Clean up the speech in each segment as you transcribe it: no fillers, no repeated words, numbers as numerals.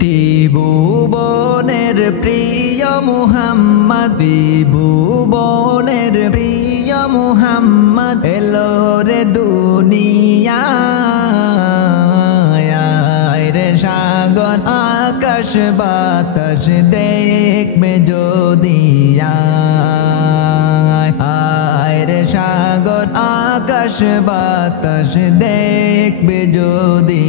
ত্রিভুবনের প্রিয় মুহাম্মদ, ত্রিভুবনের প্রিয় মুহাম্মদ এলো রে দুনিয়ায় রে সাগর আকাশ বাতাস দেখবে যদি আয় রে সাগর আকাশ বাতাস দেখবে যদি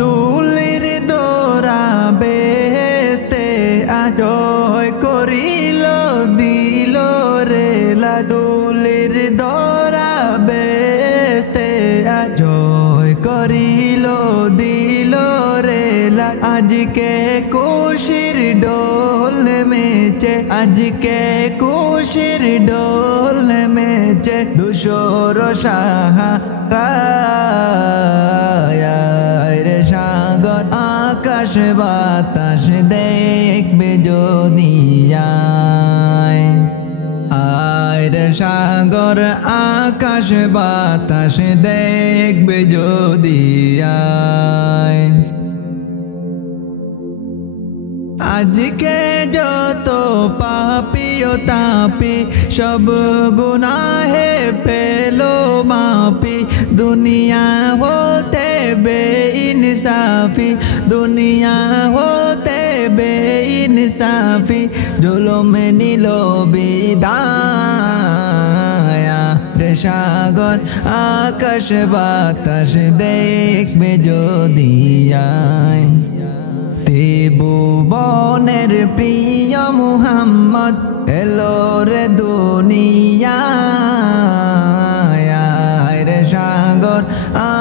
দুলের দোরা বেহেশতে আজয় করিল দিল রে লা দুলের দোরা বেহেশতে আজয় করিল দিল রে লা আজকে খুশির ডোল মেচে আজকে খুশির ডোল মেচে দুশোর সাহারা রে সাগর আকাশ বাতাস দেখবে যদি আয় রে সাগর আকাশ বাতাস দেখবে যদি আজকে যত পাপী ও তাপী সব গুনাহে পেলো মাপি দুনিয়া হতে বেইনসাফি দুনিয়া হতে বেইনসাফি জুলুম নিল বিদায় রে সাগর আকাশ বাতাস দেখবে যদি ত্রিভুবনের প্রিয় মুহাম্মদ এলো রে দুনিয়ায় রে সাগর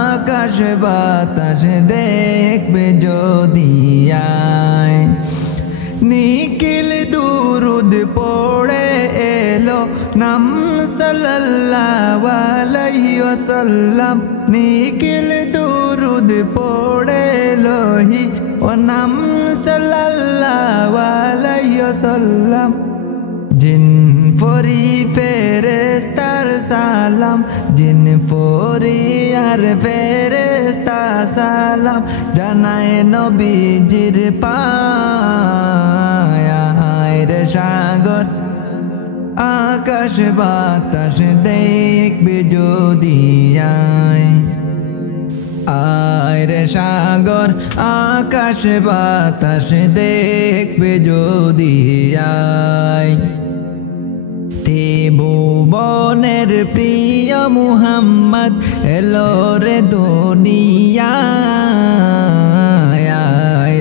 আকাশ বাতাস দেখবে যদি নিখিল দুরুদ পড়ে এলো নাম সাল্লাল্লাহু আলাইহি ওয়াসাল্লাম নিখিল দুরুদ পড়ে এলোহি ও নাম সাল্লাল্লাহু আলাইহি ওয়াসাল্লাম জিন ফরি ফেরেশতার সালাম জিন ফরি আর ফেরেশতা সালাম জানায় নবীজির পায় রে সাগর আকাশ বাতাস দেখবে যদি আয় রে সাগর আকাশ বাতাস দেখবে যদি ত্রিভুবনের প্রিয় মুহাম্মদ এলো রে দুনিয়ায়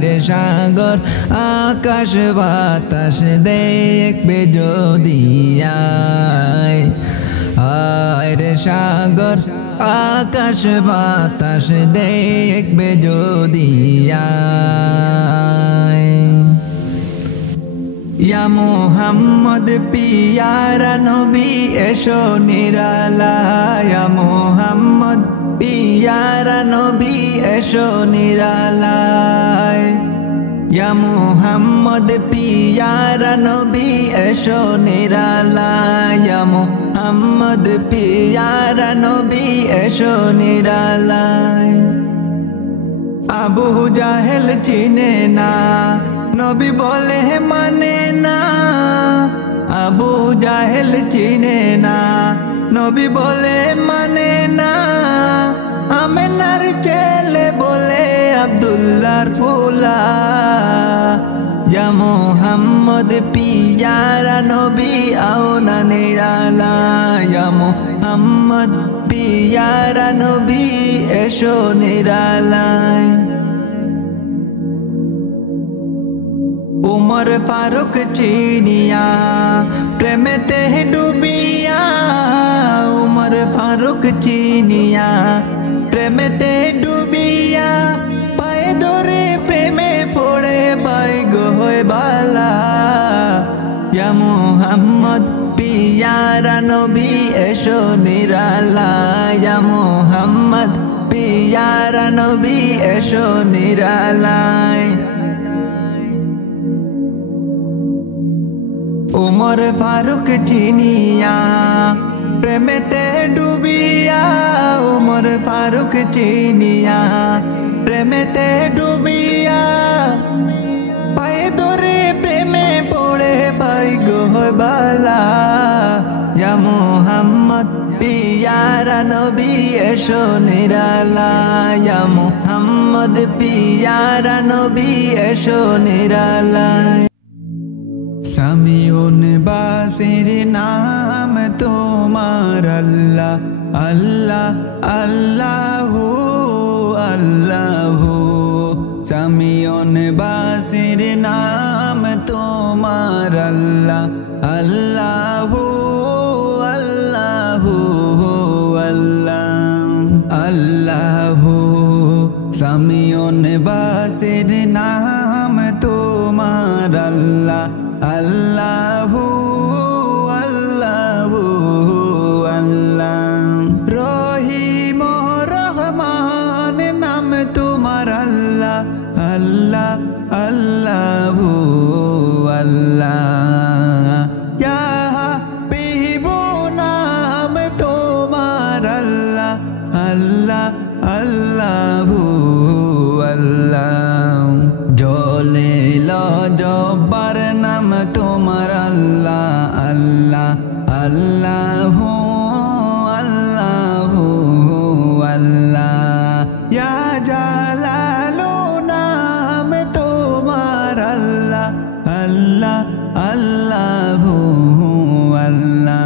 রে সাগর আকাশ বাতাস দেখবে যদি আয় রে সাগর আকাশ বাতাস দেখবে যদি ইয়া মুহাম্মদ পিয়ারা নবী এসো নিরালায় ইয়া মুহাম্মদ পিয়ারা নবী এসো নিরালায় ইয়া মুহাম্মদ পিয়ারা নবী এসো নিরালায় ইয়া মুহাম্মদ পিয়ারা নবী এসো নিরালায় আবু জাহেল চিনে না নবী বলে মানে না আবু জাহেল চিনে না নবী বলে মানে না আমেনার ছেলে বলে আব্দুল্লাহর ফুলা ইয়া মুহাম্মদ পিয়ারা নবী আও না নিরালায় ইয়া মুহাম্মদ পিয়ারা নবী এসো নিরালায় उमर फारूक चिनिया प्रेमते डूबिया उमर फारूक चिनिया प्रेमते डूबिया पाए धरे प्रेमे पड़े बाइग होय बाला या मुहम्मद पियारा नबी एसो निरालाय या मुहम्मद पियारा नबी एसो निरालाय उमर फारूक चिनिया प्रेमते डूबिया उमर फारूक चिनिया प्रेमते डूबिया মুহাম্মদ পিয়ারা নবী এসো নিরালায় মুহাম্মদ পিয়ারা নবী এসো নিরালায় সামিউন বাসির নাম তোমার আল্লাহ আল্লাহ আল্লাহু আল্লাহু সামিউন বাসির নাম তোমার আল্লাহ আল্লাহু আল্লাহু আল্লাহ আল্লাহু সামিউন বাসির নাম তোমার আল্লাহ আল্লাহু আল্লাহু আল্লাহ রহিম রহমান নাম তোমার আল্লাহ আল্লাহ আল্লাহু আল্লাহ ইয়া হাবিবু নাম তোমার আল্লাহ আল্লাহ আল্লাহু আল্লাহ জলিল জব্বার নাম তোমার আল্লাহ আল্লাহ আল্লাহু আল্লাহু আল্লাহ ইয়া জালালু নাম তোমার আল্লাহ আল্লাহ আল্লাহু আল্লাহ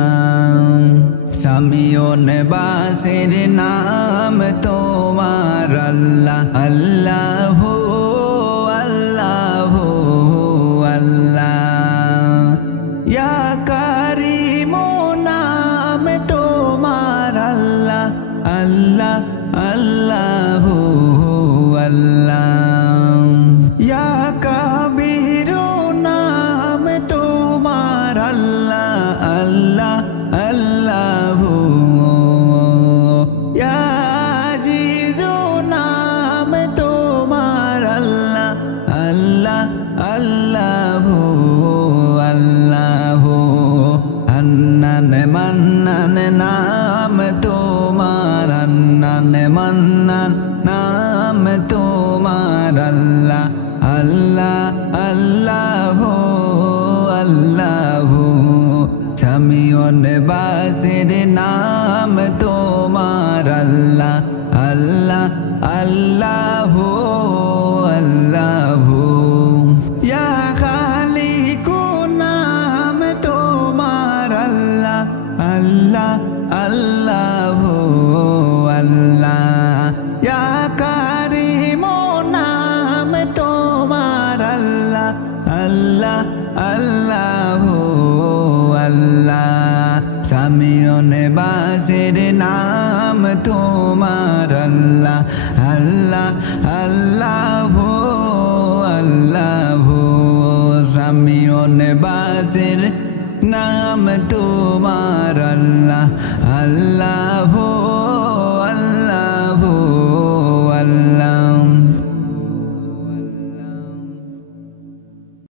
সামিউন বাসির নাম তোমার আল্লাহ আল্লাহু আল্লাহু আল্লাহ ইয়া কারিমু নাম তোমার আল্লাহ আল্লাহ আল্লাহু আল্লাহ ইয়া কাবিরু নাম তোমার আল্লাহ আল্লাহ আল্লাহু ইয়া আজিজু নাম তোমার আল্লাহ আল্লাহ আল্লাহু আল্লাহু হান্নান মান্নান নাম তোমার হান্নান মান্নান নাম তোমার আল্লাহ আল্লাহ আল্লাহু আল্লাহু সামিউন বাসির নাম তোমার আল্লাহ আল্লাহ আল্লাহু আল্লাহু ইয়া খালিকু নাম তোমার আল্লাহ আল্লাহ আল্লাহু আল্লাহ ইয়া কারিমু নাম তোমার আল্লাহ আল্লাহ আল্লাহু আল্লাহ সামিউন বাসির নাম তোমার আল্লাহ আল্লাহ আল্লাহু আল্লাহু সামিউন বাসির নাম তোমার আল্লাহ আল্লাহ